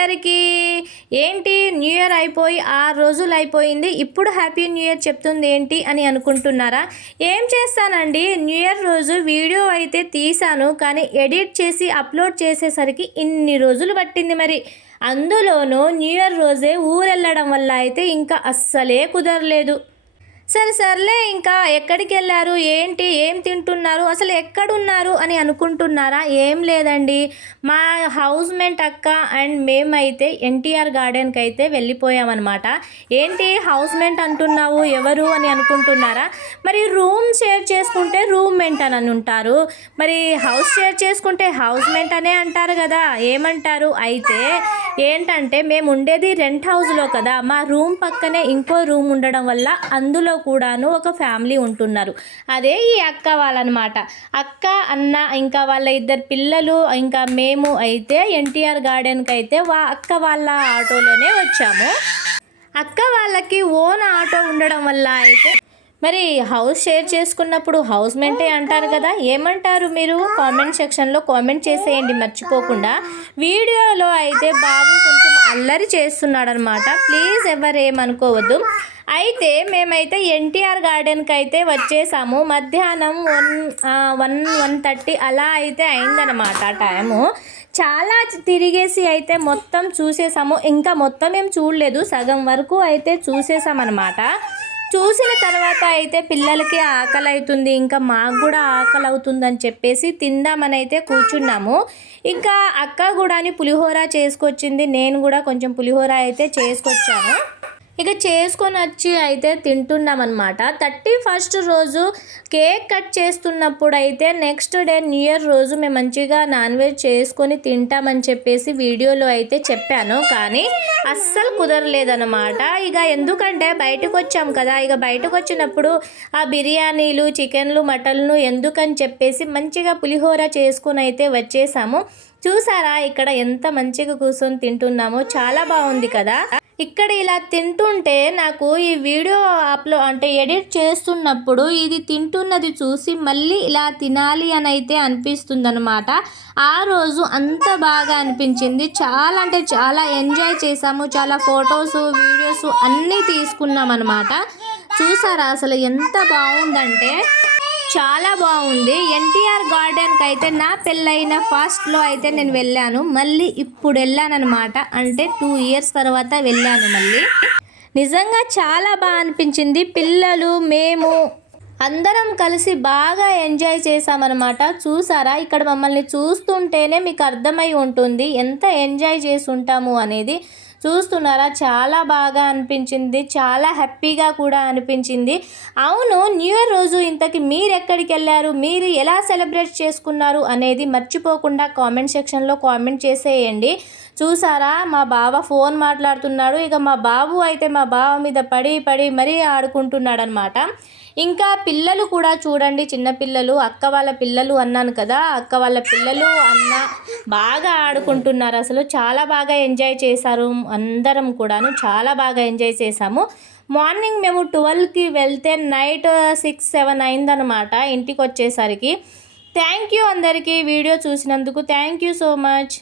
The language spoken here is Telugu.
అందరికీ ఏంటి న్యూ ఇయర్ అయిపోయి ఆరు రోజులు అయిపోయింది. ఇప్పుడు హ్యాపీ న్యూ ఇయర్ చెప్తుంది ఏంటి అని అనుకుంటున్నారా? ఏం చేస్తానండి? న్యూ ఇయర్ రోజు వీడియో అయితే తీశాను. కానీ ఎడిట్ చేసి అప్లోడ్ చేసేసరికి ఇన్ని రోజులు పట్టింది మరి. అందులోనూ న్యూ ఇయర్ రోజే ఊరెళ్ళడం వల్ల అయితే ఇంకా అస్సలే కుదరలేదు. సరే సర్లే ఇంకా ఎక్కడికి వెళ్ళారు? ఏంటి? ఏం తింటున్నారు? అసలు ఎక్కడున్నారు? అని అనుకుంటున్నారా? ఏం లేదండి. మా హౌస్ మేట్ అక్క అండ్ మేమైతే ఎన్టీఆర్ గార్డెన్కి అయితే వెళ్ళిపోయామన్నమాట. ఏంటి హౌస్ మేట్ అంటున్నావు? ఎవరు? అని అనుకుంటున్నారా? మరి రూమ్ షేర్ చేసుకుంటే రూమ్ మేట్ అని ఉంటారు మరి హౌస్ షేర్ చేసుకుంటే హౌస్ మేట్ అనే అంటారు కదా? ఏమంటారు? అయితే ఏంటంటే మేము ఉండేది రెంట్ హౌస్లో కదా. మా రూమ్ పక్కనే ఇంకో రూమ్ ఉండడం వల్ల అందులో కూడాను ఒక ఫ్యామిలీ ఉంటున్నారు. అదే ఈ అక్క వాళ్ళనమాట. అక్క అన్న ఇంకా వాళ్ళ ఇద్దరు పిల్లలు ఇంకా మేము అయితే ఎన్టీఆర్ గార్డెన్కి అయితే వా అక్క వాళ్ళ ఆటోలోనే వచ్చాము. అక్క వాళ్ళకి ఓన్ ఆటో ఉండడం వల్ల అయితే మరి హౌస్ షేర్ చేసుకున్నప్పుడు హౌస్ మెంటే అంటారు కదా? ఏమంటారు మీరు? కామెంట్ సెక్షన్లో కామెంట్ చేసేయండి మర్చిపోకుండా. వీడియోలో అయితే బాబు కొంచెం అల్లరి చేస్తున్నాడు అనమాట ప్లీజ్ ఎవరేమనుకోవద్దు. అయితే మేమైతే ఎన్టీఆర్ గార్డెన్కి అయితే వచ్చేసాము. మధ్యాహ్నం వన్ వన్ వన్ థర్టీ అలా అయితే అయిందనమాట టైము. చాలా తిరిగేసి అయితే మొత్తం చూసేసాము. ఇంకా మొత్తం ఏం చూడలేదు. సగం వరకు అయితే చూసేసామన్నమాట చూసిన తర్వాత అయితే పిల్లలకి ఆకలి అవుతుంది ఇంకా మాకు కూడా ఆకలి అవుతుందని చెప్పేసి తిందామని అయితే కూర్చున్నాము. ఇంకా అక్క కూడా పులిహోర చేసుకొచ్చింది నేను కూడా కొంచెం పులిహోర అయితే చేసుకొచ్చాను. ఇక చేసుకొని వచ్చి అయితే తింటున్నాం అనమాట థర్టీ ఫస్ట్ రోజు కేక్ కట్ చేస్తున్నప్పుడు అయితే నెక్స్ట్ డే న్యూ ఇయర్ రోజు మేము మంచిగా నాన్ వెజ్ చేసుకొని తింటామని చెప్పేసి వీడియోలో అయితే చెప్పాను. కానీ అస్సలు కుదరలేదన్నమాట. ఇక ఎందుకంటే బయటకు వచ్చాం కదా ఇక బయటకు వచ్చినప్పుడు ఆ బిర్యానీలు చికెన్లు మటన్లు ఎందుకని చెప్పేసి మంచిగా పులిహోర చేసుకొని అయితే వచ్చేసాము. చూసారా ఇక్కడ ఎంత మంచిగా కూర్చొని తింటున్నామో చాలా బాగుంది కదా. ఇక్కడ ఇలా తింటుంటే నాకు ఈ వీడియో అప్లో అంటే ఎడిట్ చేస్తున్నప్పుడు ఇది తింటున్నది చూసి మళ్ళీ ఇలా తినాలి అని అయితే అనిపిస్తుంది అనమాట ఆ రోజు అంత బాగా అనిపించింది. చాలా అంటే చాలా ఎంజాయ్ చేసాము చాలా ఫొటోస్ వీడియోస్ అన్నీ తీసుకున్నాం అనమాట చూసారా అసలు ఎంత బాగుందంటే చాలా బాగుంది. ఎన్టీఆర్ గార్డెన్కి అయితే నా పెళ్ళైన ఫాస్ట్లో అయితే నేను వెళ్ళాను. మళ్ళీ ఇప్పుడు వెళ్ళానమాట అంటే టూ ఇయర్స్ తర్వాత వెళ్ళాను మళ్ళీ. నిజంగా చాలా బాగా అనిపించింది. పిల్లలు మేము అందరం కలిసి బాగా ఎంజాయ్ చేసామన్నమాట చూసారా? ఇక్కడ మమ్మల్ని చూస్తుంటేనే మీకు అర్థమై ఉంటుంది. ఎంత ఎంజాయ్ చేసి ఉంటాము అనేది. చూస్తున్నారా? చాలా బాగా అనిపించింది. చాలా హ్యాపీగా కూడా అనిపించింది. అవును న్యూ ఇయర్ రోజు ఇంతకి మీరు ఎక్కడికి వెళ్ళారు? మీరు ఎలా సెలబ్రేట్ చేసుకున్నారు అనేది మర్చిపోకుండా కామెంట్ సెక్షన్లో కామెంట్ చేసేయండి. చూసారా? మా బావ ఫోన్ మాట్లాడుతున్నాడు. ఇక మా బాబు అయితే మా బావ మీద పడి పడి మరీ ఆడుకుంటున్నాడనమాట ఇంకా పిల్లలు కూడా చూడండి చిన్నపిల్లలు అక్క వాళ్ళ పిల్లలు అన్నాను కదా అక్క వాళ్ళ పిల్లలు అన్న బాగా ఆడుకుంటున్నారు అసలు. చాలా బాగా ఎంజాయ్ చేశారు అందరం కూడాను. చాలా బాగా ఎంజాయ్ చేశాము. మార్నింగ్ మేము ట్వెల్వ్కి వెళ్తే నైట్ సిక్స్ సెవెన్ అయిందనమాట ఇంటికి వచ్చేసరికి థ్యాంక్ యూ అందరికీ వీడియో చూసినందుకు. Thank you so much.